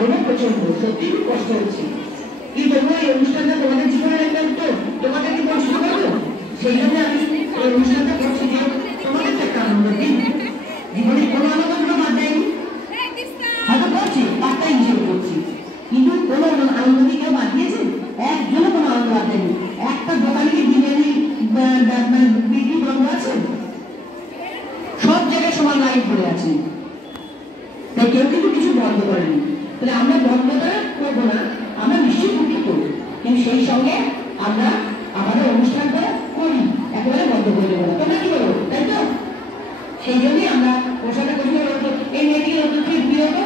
গরমও প্রচন্ড, সত্যি খুব কষ্ট হচ্ছে। কি তোমরা এই অনুষ্ঠানটা তোমাদের জীবনের একটা উত্তর, তোমাদেরকে পরিচিত করবো, সেই জন্য আমি এই অনুষ্ঠানটা করছি যে তোমাদের একটা আনন্দ দিন। জীবনে কোনো আনন্দ বাদ দেয়নি, হয়তো করছি তারটাই হিসেবে করছি, কিন্তু কোনো আনন্দ কি কেউ বাদ দিয়েছে? একজনও কোনো আনন্দ বাদ দেয়নি। একটা দোকানে বিরিয়ানি বিক্রি বন্ধ আছে, সব জায়গায় সমান লাইন পড়ে আছে, তাই কেউ কিন্তু কিছু বন্ধ করেনি। তাহলে আমরা বন্ধটা করবো না, আমরা নিশ্চয়ই ক্ষতি করবো, কিন্তু সেই সঙ্গে আমরা আমাদের অনুষ্ঠানটা করি, একেবারে বন্ধ করে দেবো না। তোমরা কি বলো, তাই তো? সেই জন্যই আমরা অনুষ্ঠানটা করি। এই মেয়েটিকে নতুন থেকে বিয়ে হতো,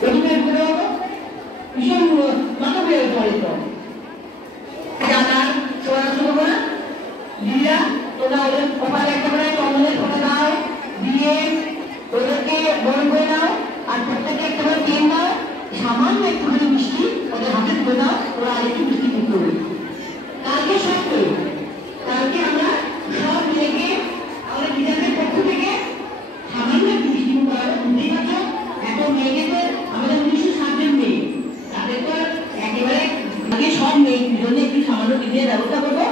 প্রথমে ঘুরে হতো, ভীষণ মাথা বেড়ে পড়ে। তো জানার শোনা শুরু করা দিদিরা, তোমরা ওদের কপালে একেবারে কমলের ফোটা দাও, দিয়ে ওদেরকে গরম করে দাও, আর প্রত্যেকে একেবারে তেল দাও, সামান্য একটুখানি মিষ্টি ওদের হাতে তুলে দাও, ওরা আরেকটু মিষ্টি মুখ করবে। কালকে সব করি, কালকে আমরা সব মিলে গিয়ে আমাদের নিজেদের পক্ষ থেকে সামান্য একটু মিষ্টি মুখ করাবো। বুঝতেই পারছো এখন মেয়েদের আমাদের 1907 জন মেয়ে, তাদের তো একেবারে আগে সব মেয়েদের জন্য একটু সামান্য বিধের ব্যবস্থা করবো।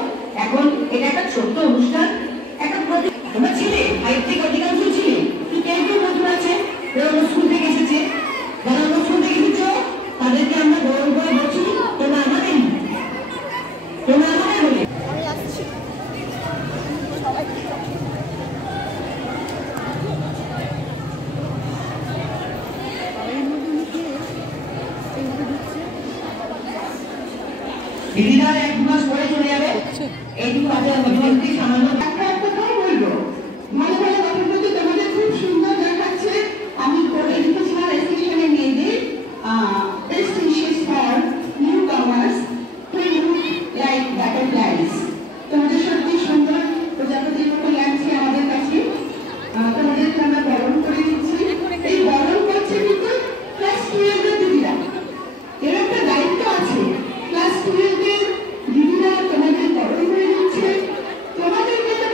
এখন এটা একটা ছোট্ট অনুষ্ঠান, একটা তোমরা ছিলে 5 থেকে অধিকাংশ ছিলে, কেউ কেউ নতুন আছে যারা অন্য স্কুল থেকে এসেছে, যারা অন্য স্কুল থেকে এসেছ তাদেরকে আমরা গরম করে বলছি তোমরা আমাদের হলে দিদিরা 1 মাস পরে চলে যাবে। এইটুকু আছে মধ্যবর্তী সামান্য একটা কথাই বলবো, ভালো ভালো কথাগুলো তোমাদের খুব সুন্দর দেখাচ্ছে। আমি পড়ে লিখেছিলাম এসেশনে মেয়েদের best wishes for newcomers who look like butterflies। তোমাদের সত্যি সুন্দর প্রজাপতির মতো লাগছে আমাদের কাছে, তোমাদেরকে আমরা বরণ করে দিচ্ছি। এই বরণ করছে কিন্তু ক্লাস 12 এর দিদিরা, এর একটা দায়িত্ব আছে। ক্লাস 12 এর দিদিরা তোমাদের বরণ করে দিচ্ছে, তোমাদেরকে তো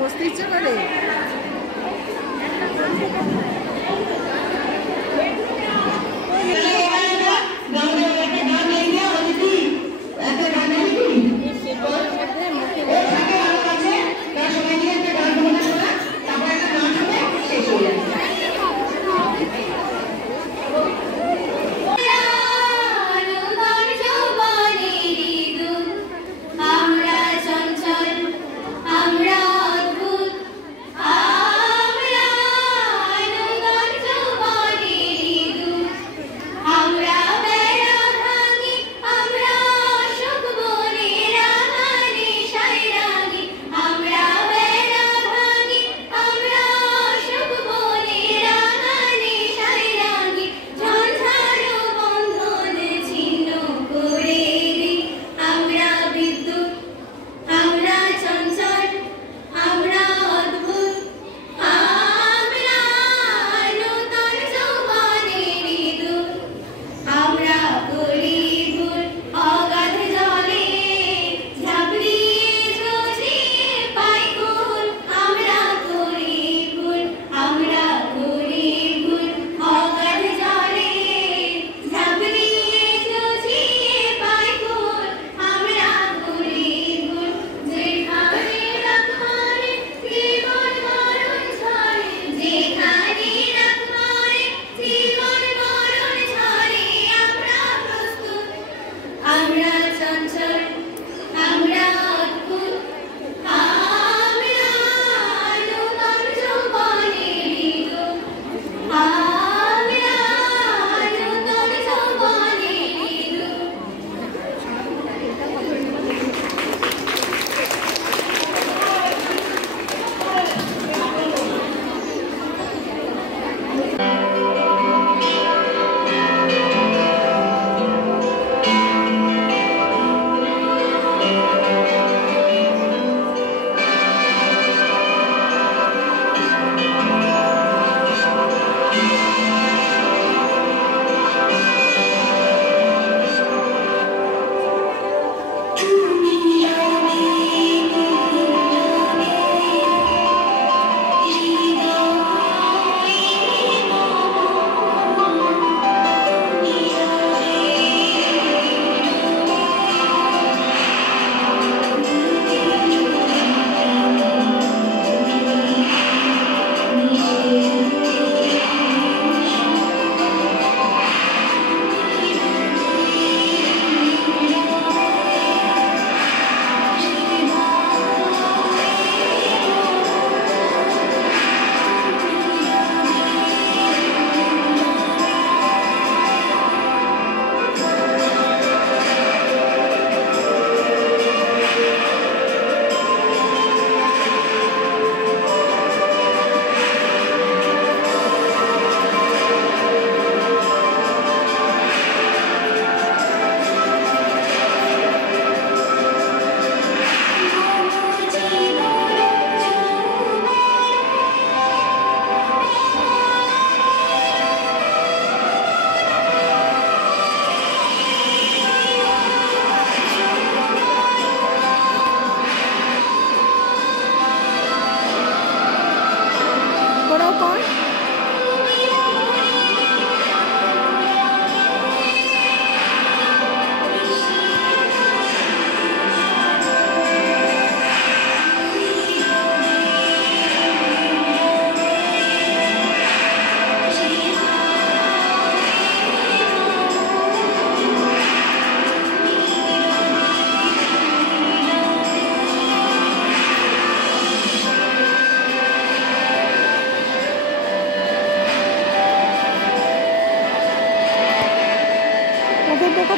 বসতে ইচ্ছে করে।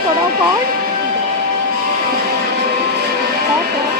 তোরাও কর। ছায়া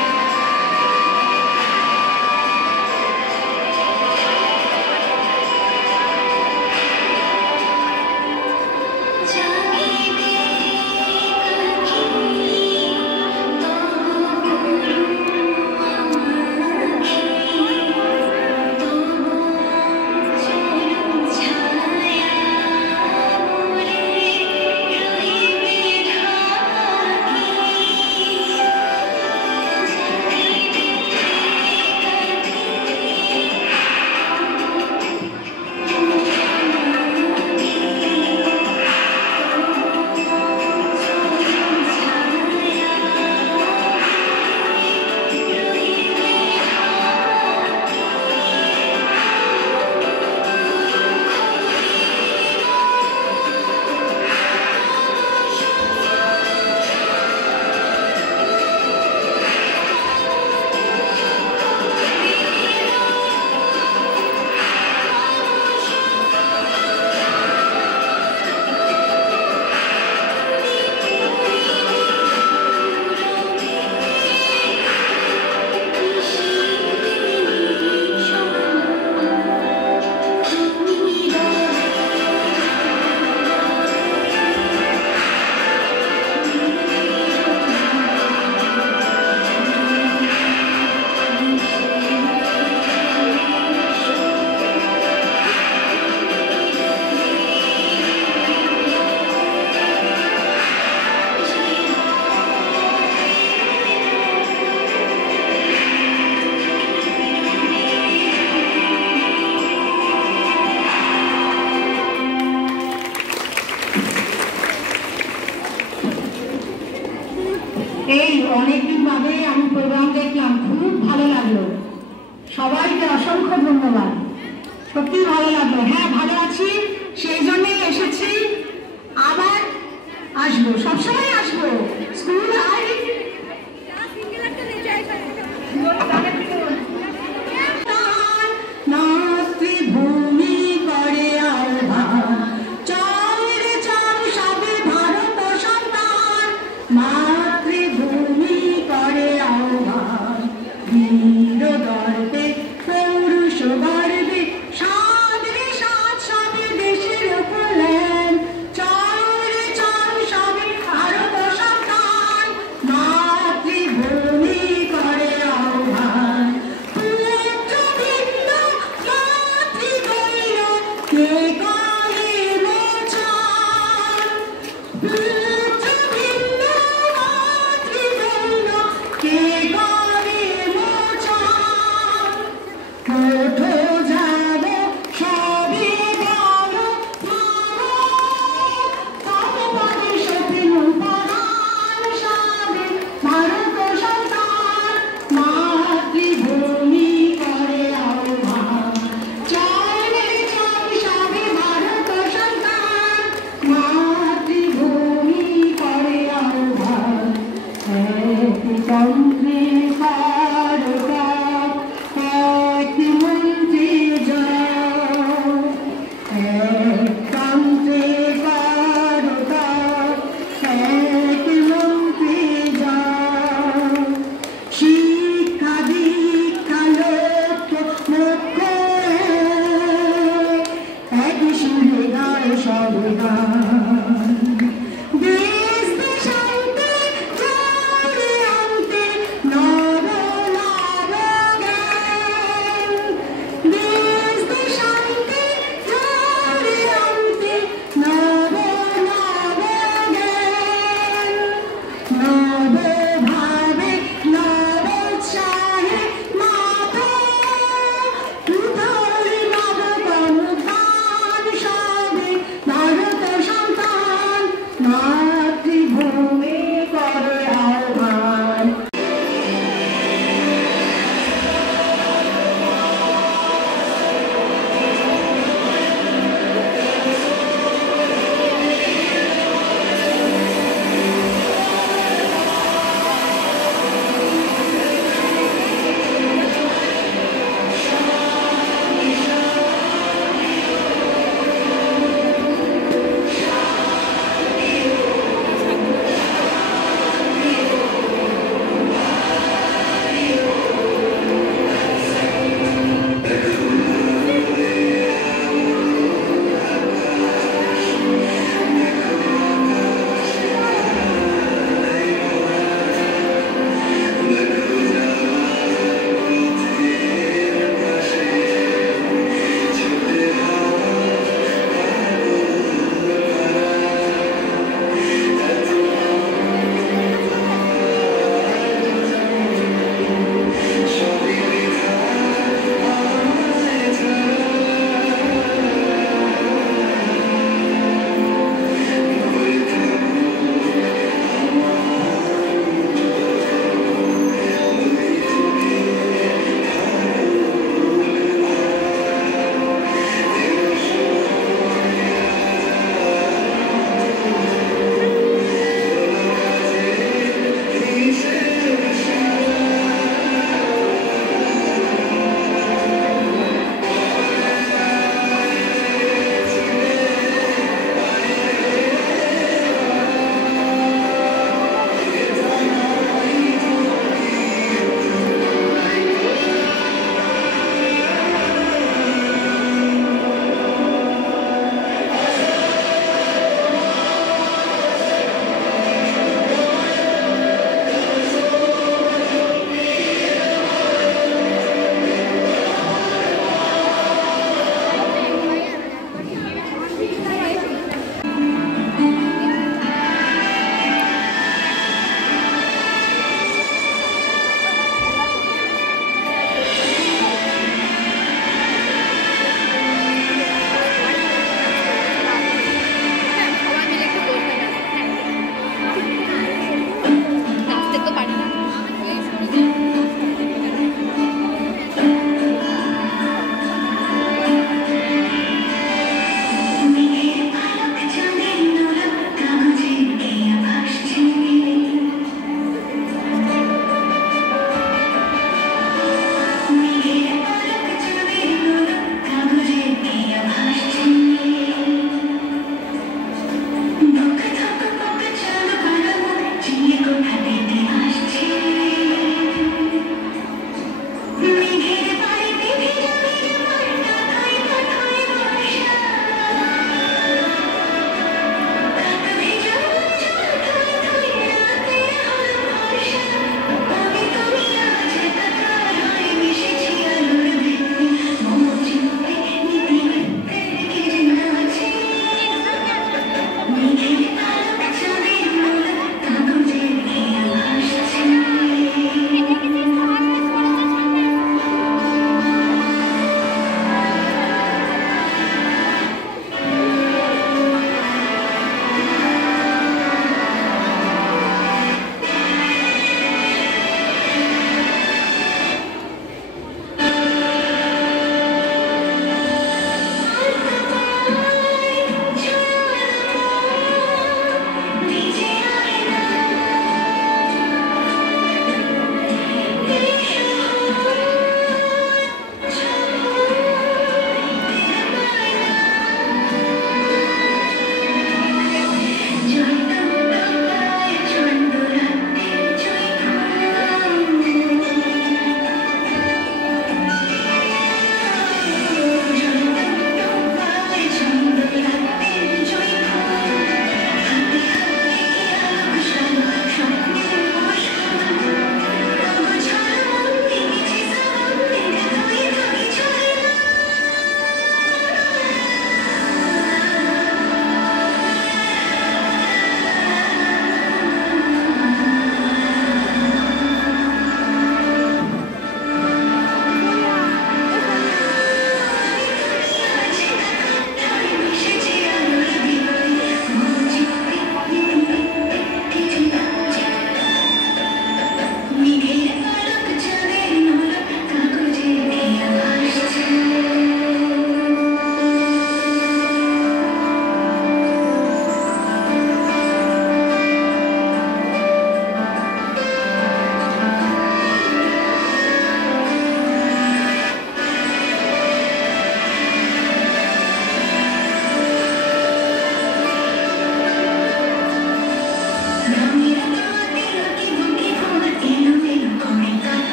সবাইকে অসংখ্য ধন্যবাদ, সত্যি ভালো লাগলো। হ্যাঁ ভালো আছি, সেই জন্যই এসেছি, আবার আসবো, সবসময় আসবো। স্কুল